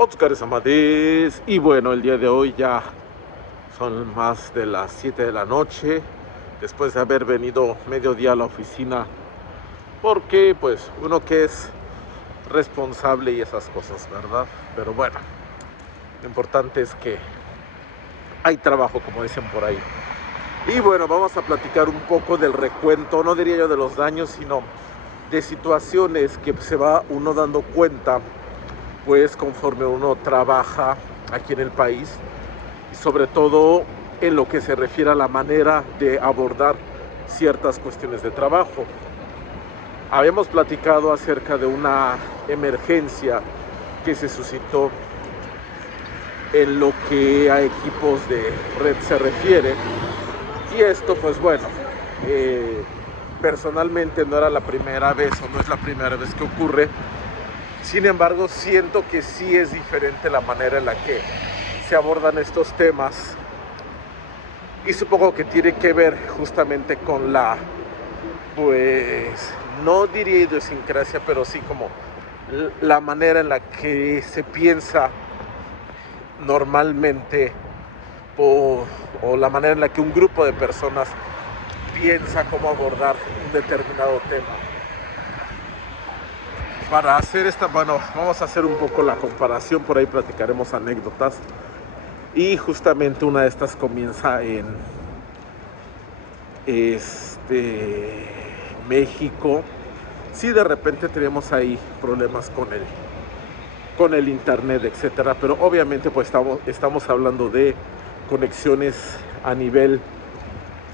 Óscar Amadés. Y bueno, el día de hoy ya son más de las 7 de la noche, después de haber venido mediodía a la oficina, porque pues uno que es responsable y esas cosas, ¿verdad? Pero bueno, lo importante es que hay trabajo, como dicen por ahí. Y bueno, vamos a platicar un poco del recuento, no diría yo de los daños, sino de situaciones que se va uno dando cuenta, pues conforme uno trabaja aquí en el país, y sobre todo en lo que se refiere a la manera de abordar ciertas cuestiones de trabajo. Habíamos platicado acerca de una emergencia que se suscitó en lo que a equipos de red se refiere, y esto pues bueno, personalmente no era la primera vez o no es la primera vez que ocurre. Sin embargo, siento que sí es diferente la manera en la que se abordan estos temas, y supongo que tiene que ver justamente con la, pues, no diría idiosincrasia, pero sí como la manera en la que se piensa normalmente, o la manera en la que un grupo de personas piensa cómo abordar un determinado tema. Para hacer esta, bueno, vamos a hacer un poco la comparación, por ahí platicaremos anécdotas. Y justamente una de estas comienza en México. Sí, de repente tenemos ahí problemas con el internet, etcétera, pero obviamente pues estamos hablando de conexiones a nivel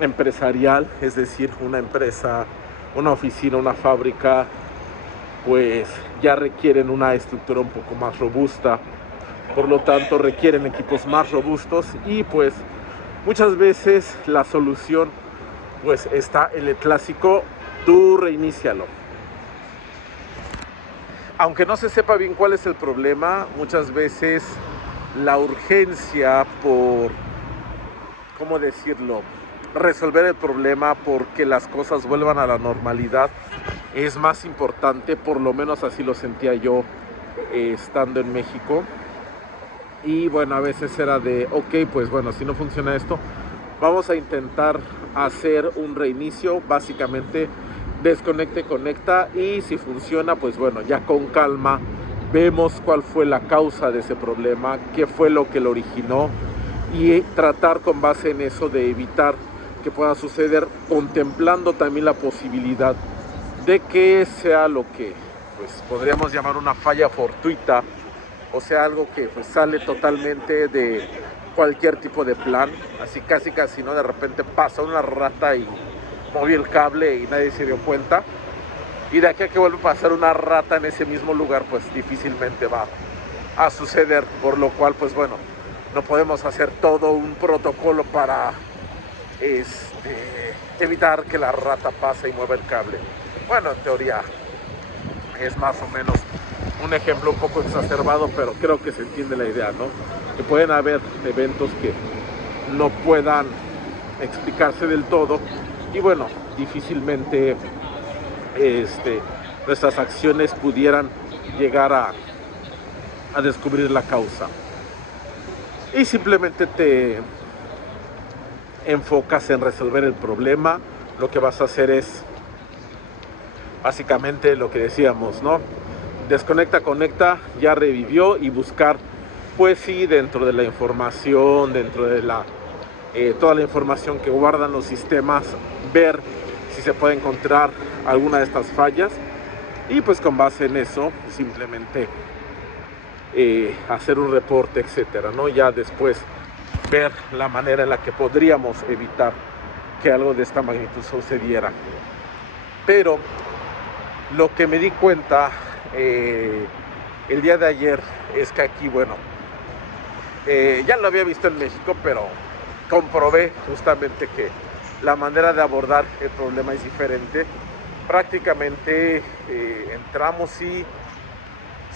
empresarial, es decir, una empresa, una oficina, una fábrica, pues ya requieren una estructura un poco más robusta, por lo tanto requieren equipos más robustos, y pues muchas veces la solución pues está en el clásico: tú reinícialo. Aunque no se sepa bien cuál es el problema, muchas veces la urgencia por, ¿cómo decirlo?, resolver el problema porque las cosas vuelvan a la normalidad es más importante. Por lo menos así lo sentía yo estando en México. Y bueno, a veces era de, ok, pues bueno, si no funciona esto, vamos a intentar hacer un reinicio, básicamente desconecte, conecta, y si funciona, pues bueno, ya con calma vemos cuál fue la causa de ese problema, qué fue lo que lo originó, y tratar con base en eso de evitar que pueda suceder, contemplando también la posibilidad de que sea lo que pues podríamos llamar una falla fortuita, o sea, algo que pues sale totalmente de cualquier tipo de plan, así casi, ¿no? De repente pasa una rata y movió el cable y nadie se dio cuenta, y de aquí a que vuelva a pasar una rata en ese mismo lugar, pues difícilmente va a suceder, por lo cual pues bueno, no podemos hacer todo un protocolo para evitar que la rata pase y mueva el cable. Bueno, en teoría es más o menos un ejemplo un poco exacerbado, pero creo que se entiende la idea, ¿no? Que pueden haber eventos que no puedan explicarse del todo, y bueno, difícilmente nuestras acciones pudieran llegar a descubrir la causa. Y simplemente te enfocas en resolver el problema. Lo que vas a hacer es básicamente lo que decíamos, ¿no? Desconecta, conecta, ya revivió, y buscar, pues sí, dentro de la información, dentro de toda la información que guardan los sistemas, ver si se puede encontrar alguna de estas fallas, y pues con base en eso simplemente hacer un reporte, etcétera, ¿no? Ya después ver la manera en la que podríamos evitar que algo de esta magnitud sucediera. Pero lo que me di cuenta el día de ayer es que aquí, bueno, ya lo había visto en México, pero comprobé justamente que la manera de abordar el problema es diferente. Prácticamente entramos y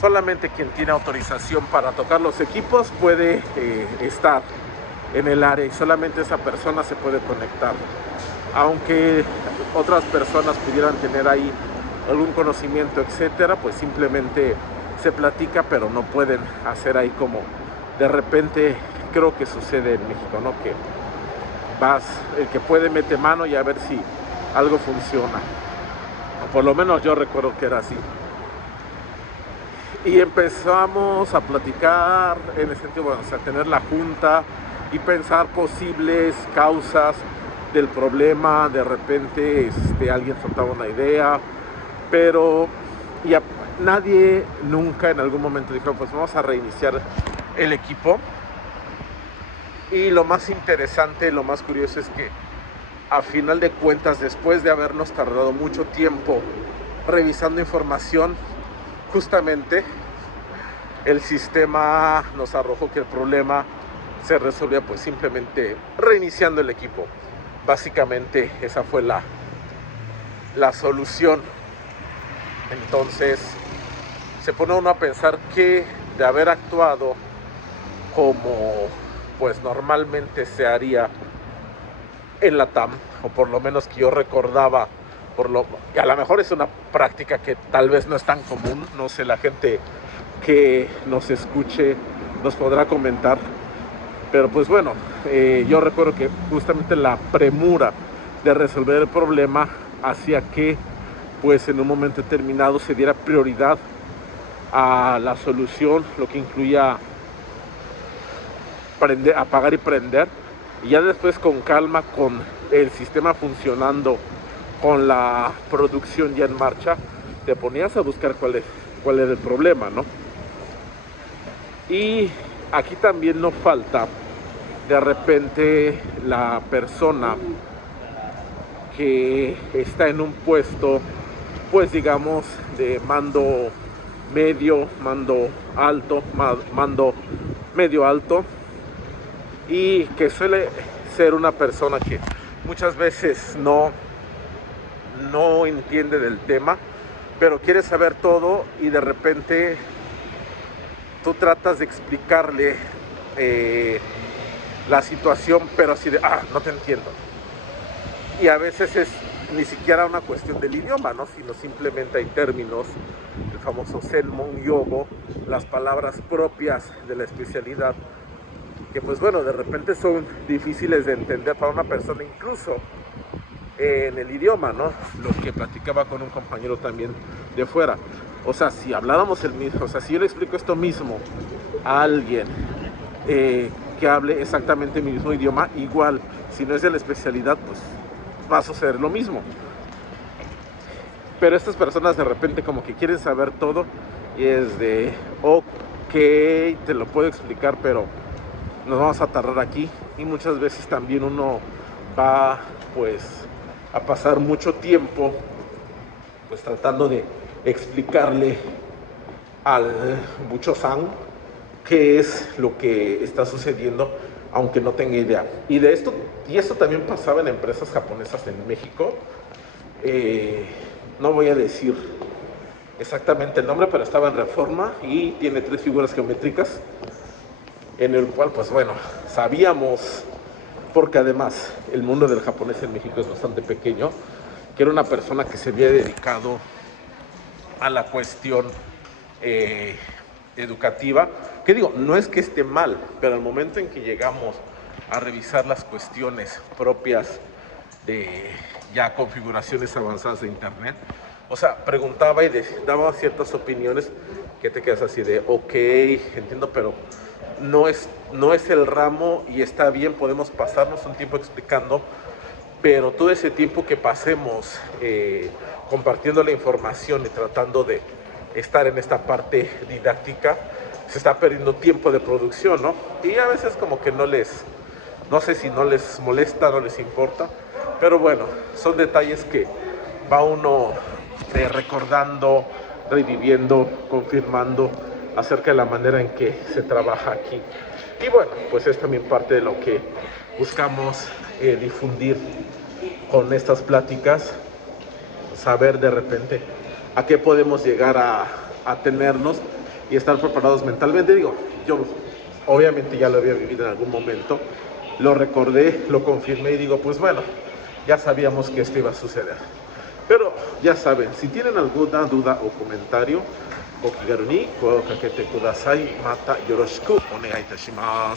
solamente quien tiene autorización para tocar los equipos puede estar en el área, y solamente esa persona se puede conectar. Aunque otras personas pudieran tener ahí algún conocimiento, etcétera, pues simplemente se platica, pero no pueden hacer ahí como de repente creo que sucede en México, ¿no? Que vas, el que puede mete mano y a ver si algo funciona. O por lo menos yo recuerdo que era así. Y empezamos a platicar en el sentido, bueno, o sea, tener la junta y pensar posibles causas del problema. De repente alguien soltaba una idea, pero nadie nunca en algún momento dijo, pues vamos a reiniciar el equipo. Y lo más interesante, lo más curioso es que a final de cuentas, después de habernos tardado mucho tiempo revisando información, justamente el sistema nos arrojó que el problema se resolvía pues simplemente reiniciando el equipo. Básicamente esa fue la solución. Entonces se pone uno a pensar que de haber actuado como pues normalmente se haría en la TAM, o por lo menos que yo recordaba, que a lo mejor es una práctica que tal vez no es tan común, no sé, la gente que nos escuche nos podrá comentar, pero pues bueno, yo recuerdo que justamente la premura de resolver el problema hacía que pues en un momento determinado se diera prioridad a la solución, lo que incluía apagar y prender, y ya después con calma, con el sistema funcionando, con la producción ya en marcha, te ponías a buscar cuál era el problema, ¿no? Y aquí también no falta de repente la persona que está en un puesto, pues digamos, de mando medio, mando alto, mando medio alto, y que suele ser una persona que muchas veces no entiende del tema, pero quiere saber todo, y de repente tú tratas de explicarle la situación, pero así de, no te entiendo. Y a veces es ni siquiera una cuestión del idioma, ¿no? Sino simplemente hay términos, el famoso Senmon Yogo, las palabras propias de la especialidad, que pues bueno, de repente son difíciles de entender para una persona, incluso en el idioma, ¿no? Lo que platicaba con un compañero también de fuera. O sea, si habláramos el mismo, o sea, si yo le explico esto mismo a alguien que hable exactamente mi mismo idioma, igual, si no es de la especialidad, pues va a suceder lo mismo. Pero estas personas de repente como que quieren saber todo, y es de, ok, te lo puedo explicar, pero nos vamos a tardar aquí. Y muchas veces también uno va pues a pasar mucho tiempo pues tratando de explicarle al bucho-san qué es lo que está sucediendo, aunque no tenga idea. Y esto también pasaba en empresas japonesas en México. No voy a decir exactamente el nombre, pero estaba en Reforma y tiene 3 figuras geométricas, en el cual pues bueno, sabíamos, porque además el mundo del japonés en México es bastante pequeño, que era una persona que se había dedicado a la cuestión educativa, que digo, no es que esté mal, pero al momento en que llegamos a revisar las cuestiones propias de ya configuraciones avanzadas de internet, o sea, preguntaba y daba ciertas opiniones que te quedas así de, ok, entiendo, pero no es el ramo, y está bien, podemos pasarnos un tiempo explicando, pero todo ese tiempo que pasemos compartiendo la información y tratando de estar en esta parte didáctica, se está perdiendo tiempo de producción, ¿no? Y a veces como que no sé si no les molesta, no les importa, pero bueno, son detalles que va uno recordando, reviviendo, confirmando acerca de la manera en que se trabaja aquí. Y bueno, pues es también parte de lo que buscamos difundir con estas pláticas, saber de repente a qué podemos llegar a tenernos y estar preparados mentalmente. Digo, yo obviamente ya lo había vivido en algún momento, lo recordé, lo confirmé y digo, pues bueno, ya sabíamos que esto iba a suceder. Pero ya saben, si tienen alguna duda o comentario, o気軽に声をかけてください。またよろしくお願いいたします。